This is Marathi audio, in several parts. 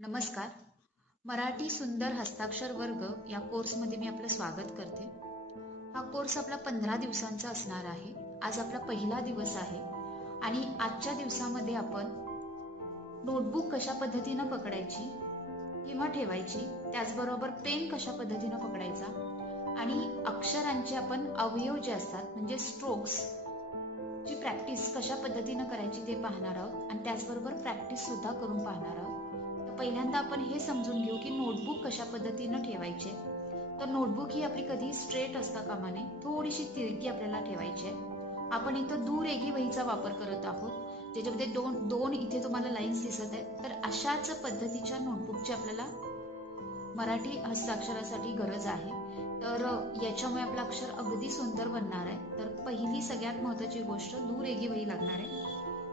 नमस्कार. मराठी सुंदर हस्ताक्षर वर्ग या कोर्समध्ये मी आपलं स्वागत करते. हा कोर्स आपला 15 दिवसांचा असणार आहे. आज आपला पहिला दिवस आहे आणि आजच्या दिवसामध्ये आपण नोटबुक कशा पद्धतीनं पकडायची किंवा ठेवायची, त्याचबरोबर पेन कशा पद्धतीनं पकडायचा आणि अक्षरांचे आपण अवयव जे असतात म्हणजे स्ट्रोक्स ची प्रॅक्टिस कशा पद्धतीनं करायची ते पाहणार आहोत आणि त्याचबरोबर प्रॅक्टिस सुद्धा करून पाहणार आहोत. पहिल्यांदा आपण हे समजून घेऊ की नोटबुक कशा पद्धतीनं ठेवायचे. तर नोटबुक ही आपली कधी स्ट्रेट असता कामा नये, थोडीशी तिरकी आपल्याला ठेवायची आहे. आपण इथं दुरेघी वहीचा वापर करत आहोत, ज्याच्यामध्ये दोन इथे तुम्हाला लाईन्स दिसत आहेत. तर अशाच पद्धतीच्या नोटबुकची आपल्याला मराठी हस्ताक्षरासाठी गरज आहे. तर याच्यामुळे आपलं अक्षर अगदी सुंदर बनणार आहे. तर पहिली सगळ्यात महत्वाची गोष्ट दुरेघी वही लागणार आहे.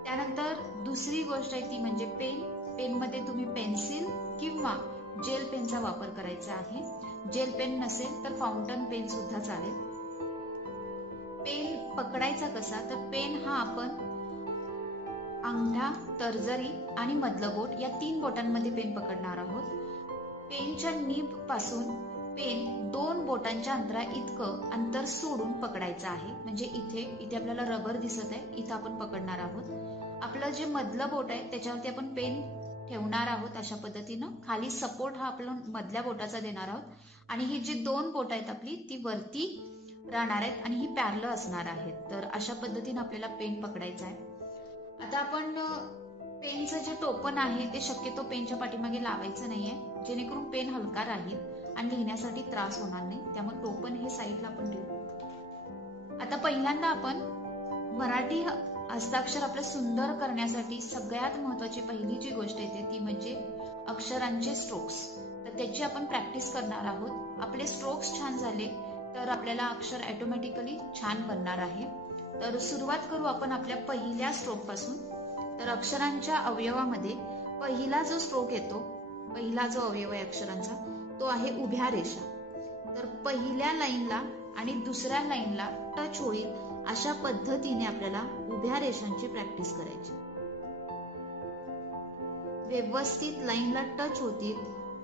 त्यानंतर दुसरी गोष्ट आहे ती म्हणजे पेन. पेनमध्ये तुम्ही पेन्सिल किंवा जेल पेनचा वापर करायचा आहे. जेल पेन नसेल तर फाउंटन पेन सुद्धा चालेल. पेन पकडायचा कसा, तर पेन हा आपण अंगठा, तर्जनी आणि मधलं बोट या 3 बोटांमध्ये पेन पकडणार आहोत. पेनच्या नीब पासून पेन 2 बोटांच्या अंतरा इतकं अंतर सोडून पकडायचं आहे. म्हणजे इथे आपल्याला रबर दिसत आहे, इथं आपण पकडणार आहोत. आपलं जे मधलं बोट आहे त्याच्यावरती आपण पेन ठेवणार आहोत. अशा पद्धतीनं खाली सपोर्ट हा आपला मधल्या बोटाचा देणार आहोत आणि ही जी 2 बोट आहेत आपली ती वरती राहणार आहेत आणि ही पॅरलल असणार आहेत. तर अशा पद्धतीनं आपल्याला पेन पकडायचा आहे. आता आपण पेनचं जे टोपण आहे ते शक्यतो पेनच्या पाठीमागे लावायचं नाहीये, जेणेकरून पेन हलका राहील आणि लिहिण्यासाठी त्रास होणार नाही. त्यामुळे टोपण हे साईडला आपण ठेवू. आता पहिल्यांदा आपण मराठी हस्ताक्षर आपलं सुंदर करण्यासाठी सगळ्यात महत्वाची पहिली जी गोष्ट येते ती म्हणजे अक्षरांचे स्ट्रोक्स. तर त्याची आपण प्रॅक्टिस करणार आहोत. आपले स्ट्रोक्स छान झाले तर आपल्याला अक्षर ऑटोमॅटिकली छान बनणार आहे. तर सुरुवात करू आपण आपल्या पहिल्या स्ट्रोक पासून. तर अक्षरांच्या अवयवामध्ये पहिला जो स्ट्रोक येतो, पहिला जो अवयव आहे अक्षरांचा तो आहे उभ्या रेषा. तर पहिल्या लाईनला आणि दुसऱ्या लाईनला टच होईल अशा पद्धतीने आपल्याला उभ्या रेषांची प्रॅक्टिस करायची. व्यवस्थित लाईनला टच होतील.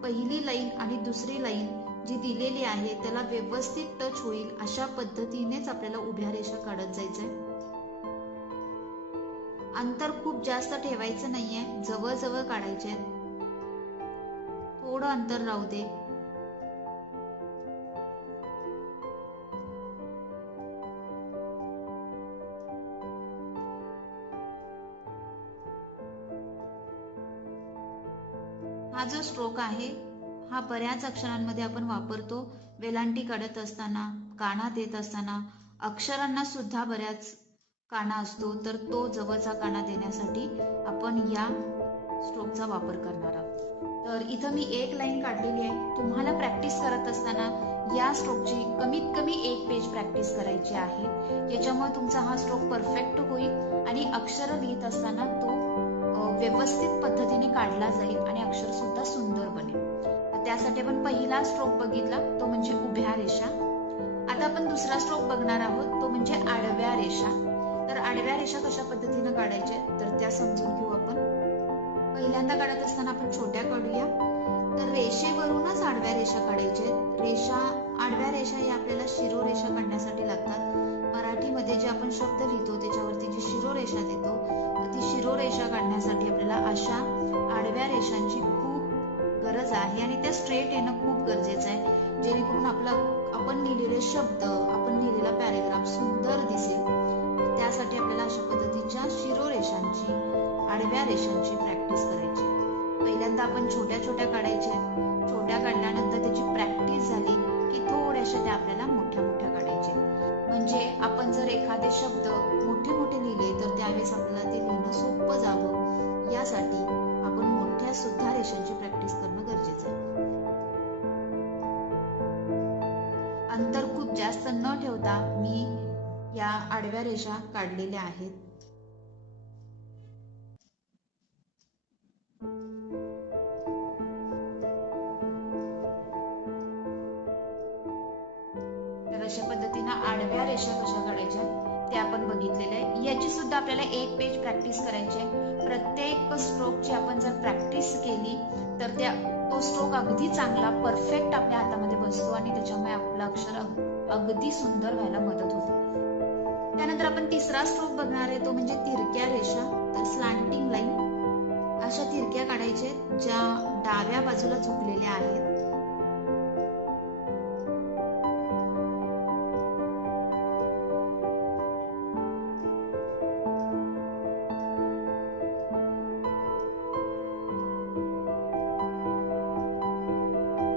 पहिली लाईन आणि दुसरी लाईन जी दिलेली आहे त्याला व्यवस्थित टच होईल अशा पद्धतीनेच आपल्याला उभ्या रेषा काढत जायचंय. अंतर खूप जास्त ठेवायचं नाहीये, जवळ काढायचे. थोडं अंतर राहू दे. हा जो स्ट्रोक आहे हा बऱ्याच अक्षरांमध्ये आपण वापरतो. वेलांटी काढत असताना, काना देत असताना, अक्षरांना सुद्धा बऱ्याच काना असतो, तर तो जवळचा काना देण्यासाठी आपण या स्ट्रोकचा वापर करणार आहोत. तर इथं मी एक लाईन काढलेली आहे. तुम्हाला प्रॅक्टिस करत असताना या स्ट्रोकची कमीत कमी 1 पेज प्रॅक्टिस करायची आहे. याच्यामुळे तुमचा हा स्ट्रोक परफेक्ट होईल आणि अक्षर लिहित असताना तो व्यवस्थित पद्धतीने काढला जाईल आणि अक्षर सुद्धा सुंदर बनेल. तर त्यासाठी आपण पहिला स्ट्रोक बघितला तो म्हणजे उभ्या रेषा. आता आपण दुसरा स्ट्रोक बघणार आहोत तो म्हणजे आडव्या रेषा. तर आडव्या रेषा कशा पद्धतीने काढायच्या तर त्या समजून घेऊ आपण. पहिल्यांदा काढत असताना आपण छोट्या काढूया. तर रेषेवरूनच आडव्या रेषा काढायच्या. आडव्या रेषा ही आपल्याला शिरोरेषा काढण्यासाठी लागतात. मराठीमध्ये जे आपण शब्द लिहितो त्याच्यावरती जी शिरोरेषा देतो ती शिरोरेषा काढण्यासाठी आपल्याला अशा आडव्या रेषांची खूप गरज आहे आणि त्या स्ट्रेट येणं खूप गरजेचं आहे, जेणेकरून आपण लिहिलेले शब्द, आपण लिहिलेला पॅरेग्राफ सुंदर दिसेल. त्यासाठी आपल्याला अशा पद्धतीच्या शिरोरेषांची, आडव्या रेषांची प्रॅक्टिस करायची. पहिल्यांदा आपण छोट्या काढायच्या. छोट्या काढल्यानंतर त्याची प्रॅक्टिस झाली की थोड्याशा त्या आपल्याला मोठ्या काढायचे. म्हणजे आपण जर एखादे शब्द मोठे लिहिले तर त्यावेळेस आपल्याला ते लिहिणं सोपं जावं, यासाठी आपण मोठ्या सुद्धा रेषांची प्रॅक्टिस करणं गरजेचं आहे. अंतर खूप जास्त न ठेवता मी या आडव्या रेषा काढलेल्या आहेत. तर अशा पद्धतीनं आडव्या रेषा कशा काढायच्या ते आपण बघितलेलं आहे. याची सुद्धा आपल्याला 1 पेज प्रॅक्टिस करायची आहे. प्रत्येक स्ट्रोकची आपण जर प्रॅक्टिस केली तर तो स्ट्रोक अगदी चांगला परफेक्ट आपल्या हातामध्ये बसतो आणि त्याच्यामुळे आपलं अक्षर अगदी सुंदर व्हायला मदत होते. त्यानंतर आपण तिसरा स्ट्रोक बघणार आहे, तो म्हणजे तिरक्या रेषा. तर स्लॅन्टिंग लाईन अशा तिरक्या काढायच्या ज्या डाव्या बाजूला झुकलेल्या आहेत.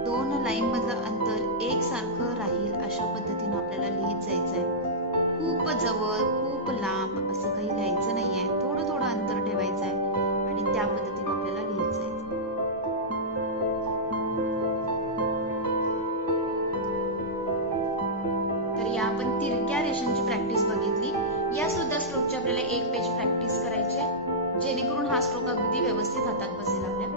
दोन लाईन मधलं अंतर एकसारखं राहील अशा पद्धतीने आपल्याला लिहित जायचंय. खूप जवळ खूप लांब असं काही लिहायचं नाहीये, थोडं थोडं अंतर ठेवायचंय आणि त्या पद्धतीने आपल्याला लिहित जायचं. तर या आपण तिरक्या रेषांची प्रॅक्टिस बघितली. या सुद्धा स्ट्रोकची आपल्याला एक पेज प्रॅक्टिस करायची जेणेकरून हा स्ट्रोक अगदी व्यवस्थित हातात बसेल आपल्या.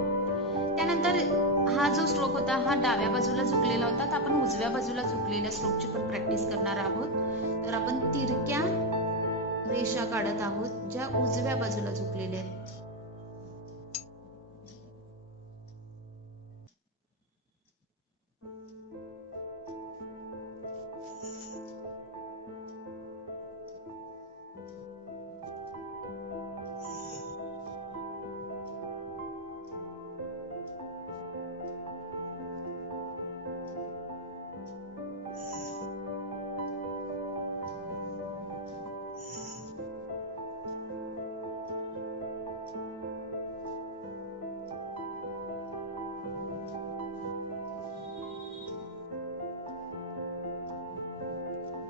त्यानंतर हा जो स्ट्रोक होता हा डाव्या बाजूला झुकलेला होता, तर आपण उजव्या बाजूला झुकलेल्या स्ट्रोकची पण प्रॅक्टिस करणार आहोत. तर आपण तिरक्या रेषा काढत आहोत ज्या उजव्या बाजूला झुकलेल्या आहेत.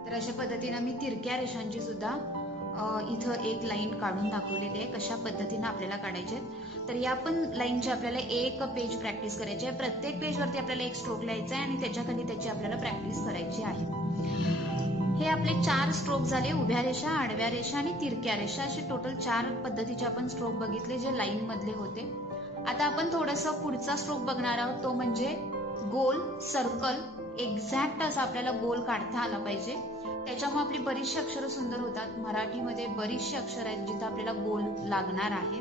तर अशा पद्धतीने मी तिरक्या रेषांची सुद्धा इथं एक लाईन काढून दाखवलेली आहे कशा पद्धतीने आपल्याला काढायचे. तर या पण लाईनची आपल्याला एक पेज प्रॅक्टिस करायची आहे. प्रत्येक पेजवरती आपल्याला एक स्ट्रोक लिहायचा आहे आणि त्याच्याखाली त्याची आपल्याला प्रॅक्टिस करायची आहे. हे आपले 4 स्ट्रोक झाले, उभ्या रेषा, आडव्या रेषा आणि तिरक्या रेषा. असे टोटल 4 पद्धतीचे आपण स्ट्रोक बघितले जे लाईन मधले होते. आता आपण थोडंसं पुढचा स्ट्रोक बघणार आहोत, तो म्हणजे गोल सर्कल. एक्झॅक्ट असं आपल्याला गोल काढता आला पाहिजे, त्याच्यामुळे आपली बरीचशी अक्षरं सुंदर होतात. मराठीमध्ये बरीचशी अक्षर आहेत जिथं आपल्याला गोल लागणार आहे.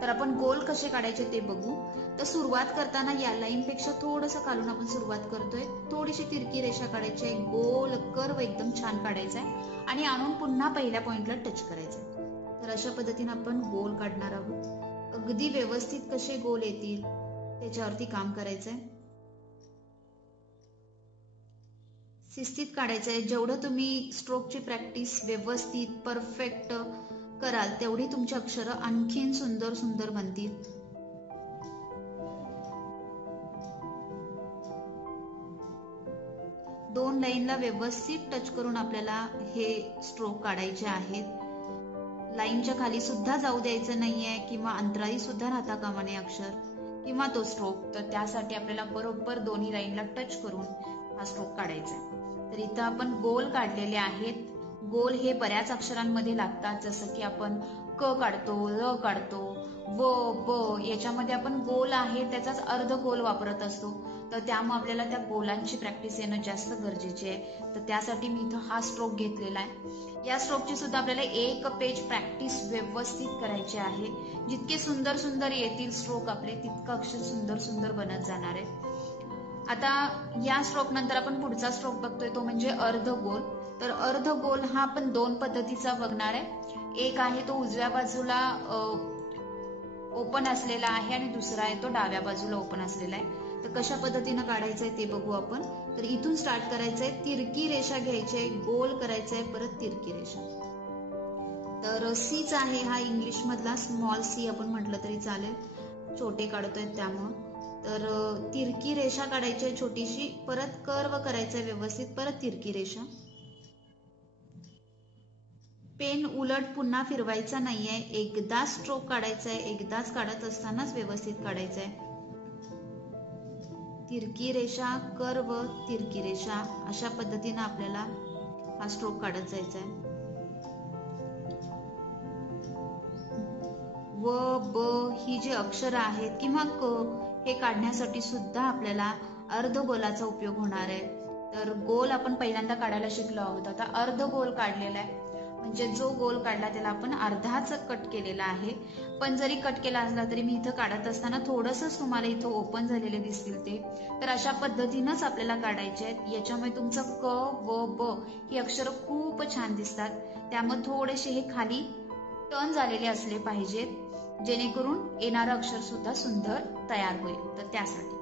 तर आपण गोल कसे काढायचे ते बघू. तर सुरुवात करताना या लाईनपेक्षा थोडंसं खालून आपण सुरुवात करतोय. थोडीशी तिरकी रेषा काढायची आहे, गोल कर्व एकदम छान काढायचा आहे आणि आणून पुन्हा पहिल्या पॉइंटला टच करायचं. तर अशा पद्धतीने आपण गोल काढणार आहोत. अगदी व्यवस्थित कसे गोल येतील त्याच्यावरती काम करायचंय. शिस्तीत काढायचंय. जेवढं तुम्ही स्ट्रोकची प्रॅक्टिस व्यवस्थित परफेक्ट कराल तेवढी तुमची अक्षरं आणखीन सुंदर सुंदर बनतील. दोन लाईनला व्यवस्थित टच करून आपल्याला हे स्ट्रोक काढायचे आहेत. लाईनच्या खाली सुद्धा जाऊ द्यायचं नाहीये किंवा अंतराळी सुद्धा राहता कामा नये अक्षर किंवा तो स्ट्रोक. तर त्यासाठी आपल्याला बरोबर दोन्ही लाईनला टच करून हा स्ट्रोक काढायचा आहे. तर इथं आपण गोल काढलेले आहेत. गोल हे बऱ्याच अक्षरांमध्ये लागतात, जसं की आपण क काढतो, ल काढतो, व, ब याच्यामध्ये आपण गोल आहे त्याचाच अर्ध गोल वापरत असतो. तर त्यामुळे आपल्याला त्या गोलांची प्रॅक्टिस येणं जास्त गरजेचे आहे. तर त्यासाठी मी इथं हा स्ट्रोक घेतलेला आहे. या स्ट्रोकची सुद्धा आपल्याला एक पेज प्रॅक्टिस व्यवस्थित करायची आहे. जितके सुंदर सुंदर येतील स्ट्रोक आपले तितकं अक्षर सुंदर सुंदर बनत जाणार आहे. आता या स्ट्रोक नंतर आपण पुढचा स्ट्रोक बघतोय, तो म्हणजे अर्ध गोल. तर अर्ध गोल हा आपण दोन पद्धतीचा बघणार आहे. एक आहे तो उजव्या बाजूला ओपन असलेला आहे आणि दुसरा आहे तो डाव्या बाजूला ओपन असलेला आहे. तर कशा पद्धतीने काढायचंय ते बघू आपण. तर इथून स्टार्ट करायचंय, तिरकी रेषा घ्यायची, गोल करायचंय, परत तिरकी रेषा. तर सीच आहे हा इंग्लिश मधला, स्मॉल सी आपण म्हटलं तरी चालेल, छोटे काढतोय त्यामुळं. तर तिरकी रेषा काढायची आहे छोटीशी, परत कर्व करायचंय व्यवस्थित, परत तिरकी रेषा. पेन उलट पुन्हा फिरवायचा नाहीये, एकदा स्ट्रोक काढायचा आहे, एकदाच काढत असतानाच व्यवस्थित काढायचंय. तिरकी रेषा, कर्व, तिरकी रेषा अशा पद्धतीने आपल्याला हा स्ट्रोक काढत जायचा आहे. व, ब ही जी अक्षरं आहेत किंवा क हे काढण्यासाठी सुद्धा आपल्याला अर्धगोलाचा उपयोग होणार आहे. तर गोल आपण पहिल्यांदा काढायला शिकलो आहोत, आता अर्ध गोल काढलेला आहे. म्हणजे जो गोल काढला त्याला आपण अर्धाच कट केलेला आहे. पण जरी कट केला असला तरी मी इथं काढत असताना थोडंसंच तुम्हाला इथं ओपन झालेले दिसतील ते. तर अशा पद्धतीनंच आपल्याला काढायचे आहेत. याच्यामुळे तुमचं क व ब ही अक्षरं खूप छान दिसतात. त्यामुळे थोडेसे हे खाली टर्न झालेले असले पाहिजेत, जेणेकरून येणारं अक्षर सुद्धा सुंदर तयार होईल. तर त्यासाठी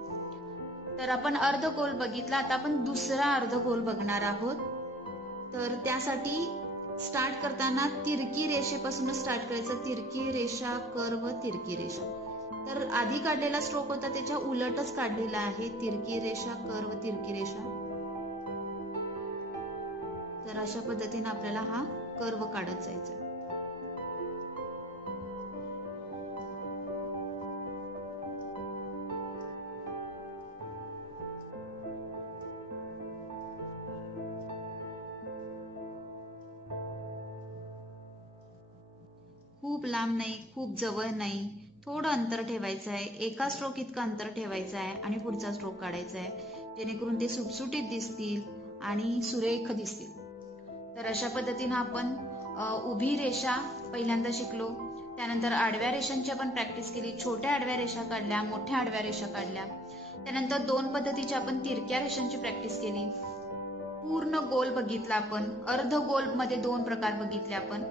तर आपण अर्धगोल बघितला. आता आपण दुसरा अर्धगोल बघणार आहोत. तर त्यासाठी स्टार्ट करताना तिरकी रेषेपासून स्टार्ट करायचं. तिरकी रेषा, कर्व, तिरकी रेषा. तर आधी काढलेला स्ट्रोक होता त्याच्या उलटच काढलेला आहे. तिरकी रेषा, कर्व, तिरकी रेषा. तर अशा पद्धतीने आपल्याला हा कर्व काढत जायचा. खूप लांब नाही, खूप जवळ नाही, थोडं अंतर ठेवायचं आहे. एका स्ट्रोक इतकं अंतर ठेवायचं आहे आणि पुढचा स्ट्रोक काढायचा आहे, जेणेकरून ते सुटसुटीत दिसतील आणि सुरेख दिसतील. तर अशा पद्धतीनं आपण उभी रेषा पहिल्यांदा शिकलो. त्यानंतर आडव्या रेषांची आपण प्रॅक्टिस केली. छोट्या आडव्या रेषा काढल्या, मोठ्या आडव्या रेषा काढल्या. त्यानंतर 2 पद्धतीची आपण तिरक्या रेषांची प्रॅक्टिस केली. पूर्ण गोल बघितला आपण. अर्ध गोल मध्ये 2 प्रकार बघितले आपण.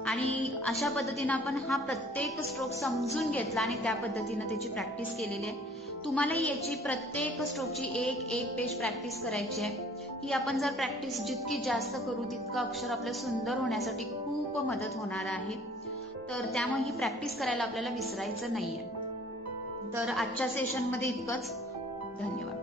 आणि अशा पद्धतीनं आपण हा प्रत्येक स्ट्रोक समजून घेतला आणि त्या पद्धतीनं त्याची प्रॅक्टिस केलेली आहे. तुम्हाला याची प्रत्येक स्ट्रोकची एक पेज प्रॅक्टिस करायची आहे. ही आपण जर प्रॅक्टिस जितकी जास्त करू तितकं अक्षर आपलं सुंदर होण्यासाठी खूप मदत होणार आहे. तर त्यामुळे ही प्रॅक्टिस करायला आपल्याला विसरायचं नाहीये. तर आजच्या सेशनमध्ये इतकंच. धन्यवाद.